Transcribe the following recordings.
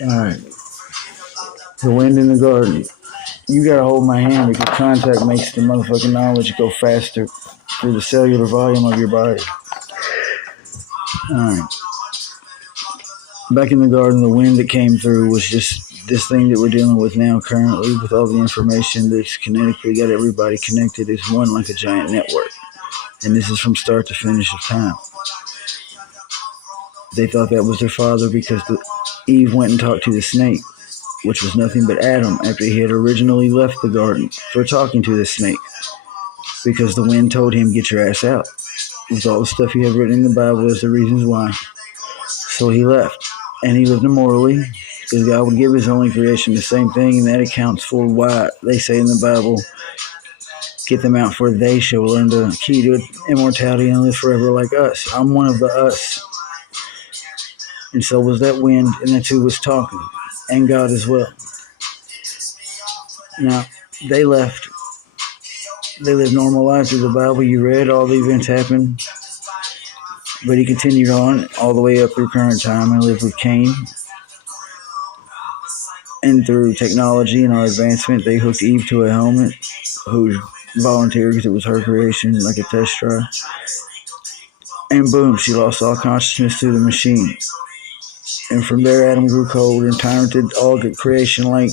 Alright. The wind in the garden. You gotta hold my hand because contact makes the motherfucking knowledge go faster through the cellular volume of your body. Alright. Back in the garden, the wind that came through was just this thing that we're dealing with now currently with all the information that's kinetically got everybody connected is one like a giant network. And this is from start to finish of time. They thought that was their father because Eve went and talked to the snake, which was nothing but Adam after he had originally left the garden for talking to the snake because the wind told him, get your ass out. With all the stuff you have written in the Bible as the reasons why. So he left. And he lived immortally because God would give his only creation the same thing, and that accounts for why they say in the Bible, get them out for they shall learn the key to immortality and live forever like us. I'm one of the us. And so was that wind, and that's who was talking, and God as well. Now, they left. They lived normal lives through the Bible. You read all the events happened. But he continued on all the way up through current time and lived with Cain. And through technology and our advancement, they hooked Eve to a helmet, who volunteered because it was her creation, like a test drive. And boom, she lost all consciousness to the machine. And from there, Adam grew cold and tyrant all creation like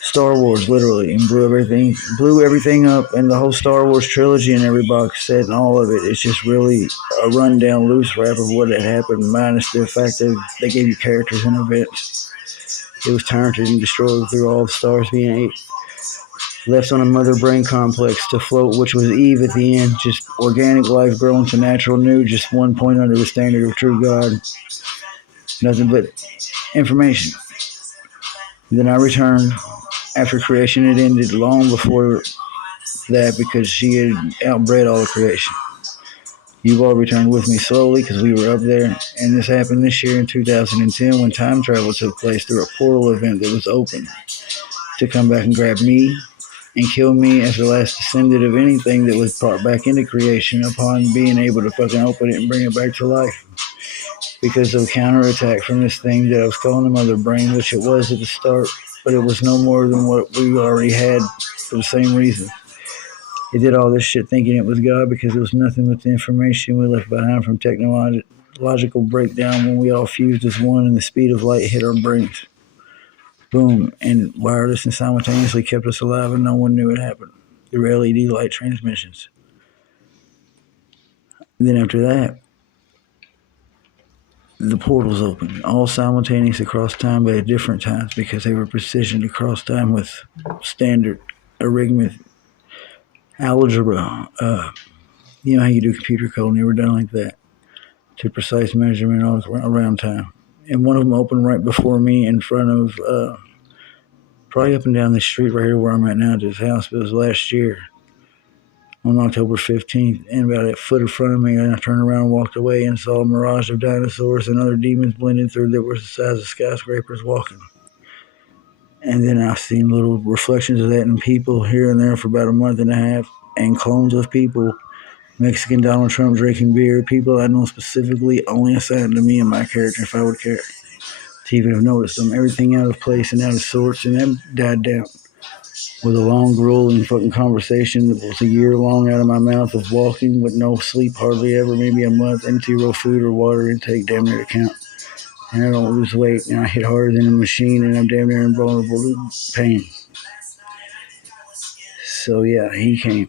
Star Wars, literally, and blew everything up, and the whole Star Wars trilogy and every box set and all of it. It's just really a rundown, loose wrap of what had happened, minus the fact that they gave you characters and events. It was tyranted and destroyed through all the stars being ate. Left on a mother brain complex to float, which was Eve at the end, just organic life growing to natural new, just 1 point under the standard of true God. Nothing but information. Then I returned after creation had ended long before that because she had outbred all of creation. You've all returned with me slowly because we were up there, and this happened this year in 2010 when time travel took place through a portal event that was open to come back and grab me and kill me as the last descendant of anything that was brought back into creation upon being able to fucking open it and bring it back to life. Because of a counterattack from this thing that I was calling the mother brain, which it was at the start, but it was no more than what we already had for the same reason. It did all this shit thinking it was God because it was nothing but the information we left behind from technological breakdown when we all fused as one and the speed of light hit our brains. Boom, and wireless and simultaneously kept us alive and no one knew it happened. Through LED light transmissions. And then after that, the portals opened, all simultaneous across time, but at different times because they were precisioned across time with standard arithmetic, algebra. You know how you do computer code, and they were done like that to precise measurement all around time. And one of them opened right before me in front of, probably up and down the street right here where I'm at now at this house. But it was last year on October 15th, and about a foot in front of me, and I turned around and walked away and saw a mirage of dinosaurs and other demons blending through that were the size of skyscrapers walking. And then I've seen little reflections of that in people here and there for about a month and a half, and clones of people, Mexican Donald Trump drinking beer, people I know specifically only assigned to me and my character if I would care to even have noticed them. Everything out of place and out of sorts, and that died down. With a long, grueling fucking conversation that was a year long out of my mouth of walking with no sleep hardly ever, maybe a month, and zero food or water intake damn near to count. And I don't lose weight, and I hit harder than a machine, and I'm damn near invulnerable to pain. So yeah, he came.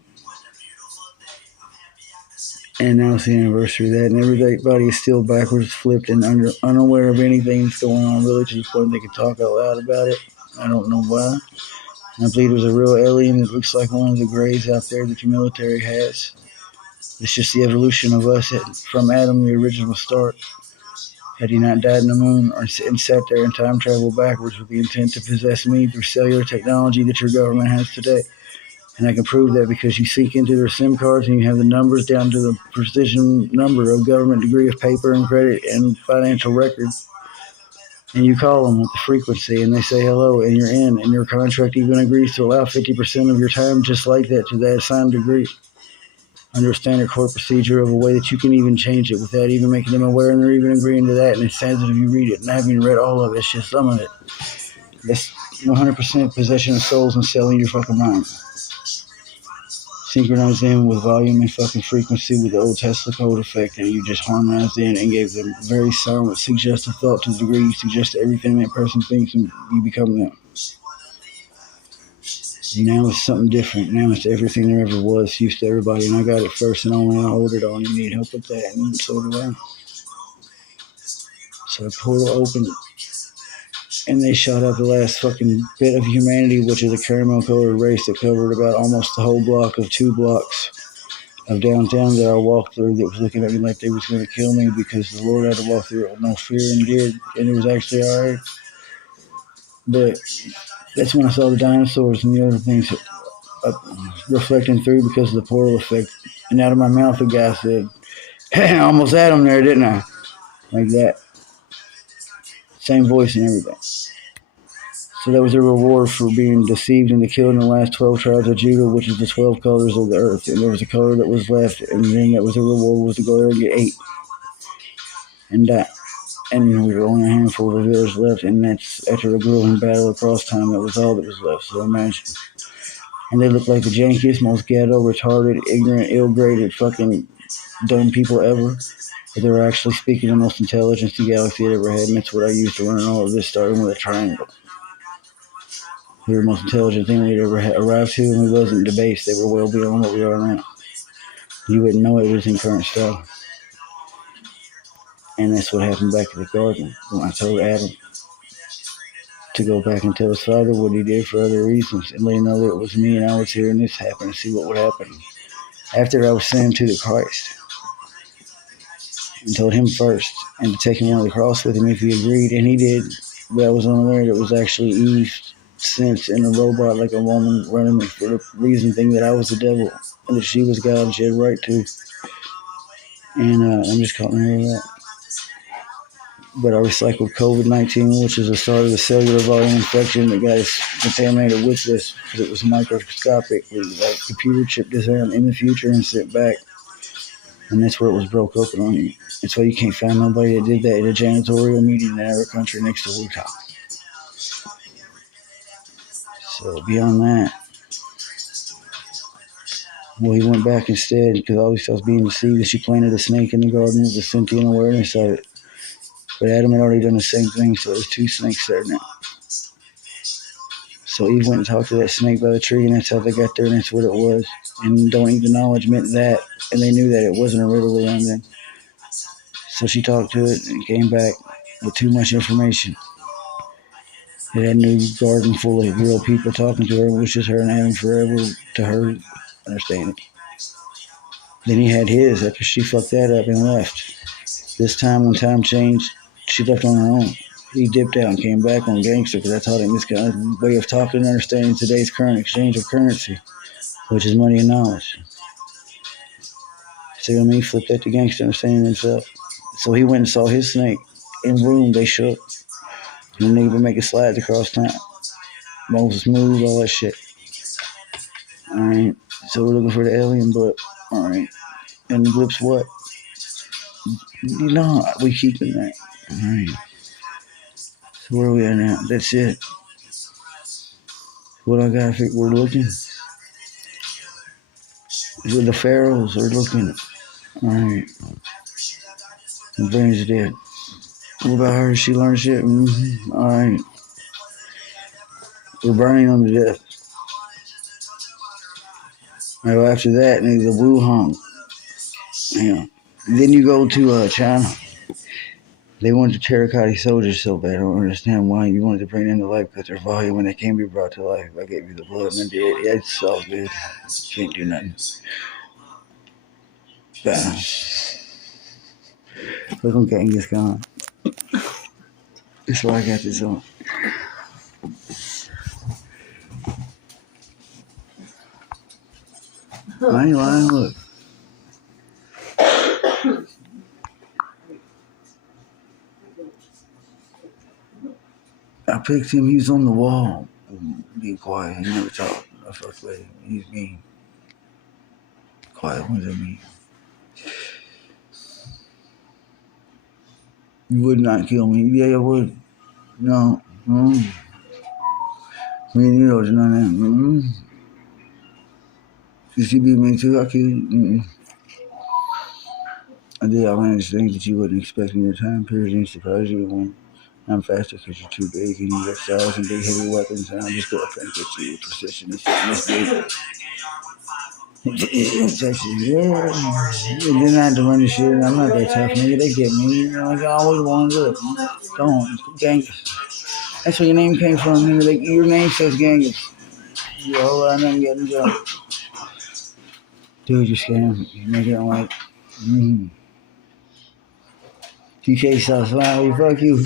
And now it's the anniversary of that, and everybody is still backwards, flipped, and unaware of anything that's going on, really, to the point they can talk out loud about it. I don't know why. I believe there's a real alien that looks like one of the grays out there that the military has. It's just the evolution of us from Adam, the original start. Had he not died in the moon and sat there and time traveled backwards with the intent to possess me through cellular technology that your government has today. And I can prove that because you seek into their SIM cards and you have the numbers down to the precision number of government degree of paper and credit and financial records. And you call them with the frequency, and they say hello, and you're in, and your contract even agrees to allow 50% of your time just like that to that assigned degree. under a standard court procedure of a way that you can even change it without even making them aware, and they're even agreeing to that. And it says that if you read it, and I haven't even read all of it, it's just some of it. That's 100% possession of souls and selling your fucking mind. Synchronized in with volume and fucking frequency with the old Tesla code effect, and you just harmonized in and gave them very silent, suggestive thought to the degree you suggest everything that person thinks, and you become them. Now it's something different. Now it's everything there ever was, used to everybody, and I got it first, and only I hold it on. You need help with that, and so do I. So the portal opened, and they shot out the last fucking bit of humanity, which is a caramel-colored race that covered about almost the whole block of 2 blocks of downtown that I walked through, that was looking at me like they was going to kill me because the Lord had to walk through it with no fear, and did, and it was actually all right. But that's when I saw the dinosaurs and the other things reflecting through because of the portal effect. And out of my mouth, the guy said, "Hey, I almost had him there, didn't I?" Like that. Same voice and everything. So that was a reward for being deceived into killing the last 12 tribes of Judah, which is the 12 colors of the earth. And there was a color that was left, and then that was a reward, was to go there and get 8 and die. And we were only a handful of villagers left, and that's after a grueling battle across time. That was all that was left. So imagine. And they looked like the jankiest, most ghetto, retarded, ignorant, ill-graded, fucking dumb people ever. But they were actually speaking the most intelligence the galaxy had ever had, and that's what I used to learn all of this, starting with a triangle. We were the most intelligent thing we'd ever arrived to, and we wasn't debased. They were well beyond what we are now. You wouldn't know it was in current style. And that's what happened back at the garden when I told Adam to go back and tell his father what he did for other reasons, and let him know that it was me and I was here and this happened, and see what would happen. After I was sent him to the Christ, and told him first, and to take him on the cross with him if he agreed, and he did. But I was unaware that it was actually Eve's sense in a robot, like a woman running me for the reason thing that I was the devil, and that she was God and she had right to. And I'm just calling her that. But I recycled COVID-19, which is the start of the cellular volume infection that got us contaminated with this, because it was microscopic, like computer chip design in the future and sent back. And that's where it was broke open on you. That's why you can't find nobody that did that at a janitorial meeting in our country next to Utah. So beyond that, well, he went back instead because all he saw was being deceived, that she planted a snake in the garden with the sentient awareness of it. But Adam had already done the same thing, so there's 2 snakes there now. So Eve went and talked to that snake by the tree, and that's how they got there, and that's what it was. And don't need the knowledge meant that, and they knew that it wasn't a riddle around them. So she talked to it and came back with too much information. It had a new garden full of real people talking to her, which is her and Adam forever, to her understanding. Then he had his after she fucked that up and left. This time, when time changed, she left on her own. He dipped out and came back on gangster because I taught him this kind of way of talking and understanding today's current exchange of currency, which is money and knowledge. See what I mean? Flipped that to gangster understanding himself. So he went and saw his snake. In room, they shook. And the nigga would make it slide across time. Moses moved, all that shit. Alright. So we're looking for the alien book. Alright. And the blips what? You know, we keeping that. Alright. So where are we at now? That's it. What I got, we're looking. The pharaohs are looking. Alright. The brain's dead. What about her? She learned shit? Mm-hmm. Alright. We're burning them to death. Now after that, the Wuhan. Yeah. Then you go to China. They wanted the terracotta soldiers so bad. I don't understand why you wanted to bring them to life, because they're volume when they can be brought to life. I gave you the blood and I did. Yeah, it's all good. Can't do nothing. Look on Genghis Khan. That's why I got this on. I ain't lying, look. I picked him, he was on the wall. Be quiet, he never talked. I fucked with him. He's mean. Quiet. What does that mean? You would not kill me. Yeah, I would. No. Me and you know none of that. If you beat me too, I could. I did outlandish things that you wouldn't expect in your time period and surprise you when I'm faster because you're too big and you got styles and big heavy weapons and I'll just go up and get you with precision and fitness big. Yeah. And then I had to run the shit and I'm not that tough, nigga. They get me. Like I always wanted to look. Don't. Genghis. That's where your name came from, nigga. Like your name says Genghis. You a whole lot of them getting jumped. Dude, you're scamming. You're making it like, TK South Smiley, fuck you.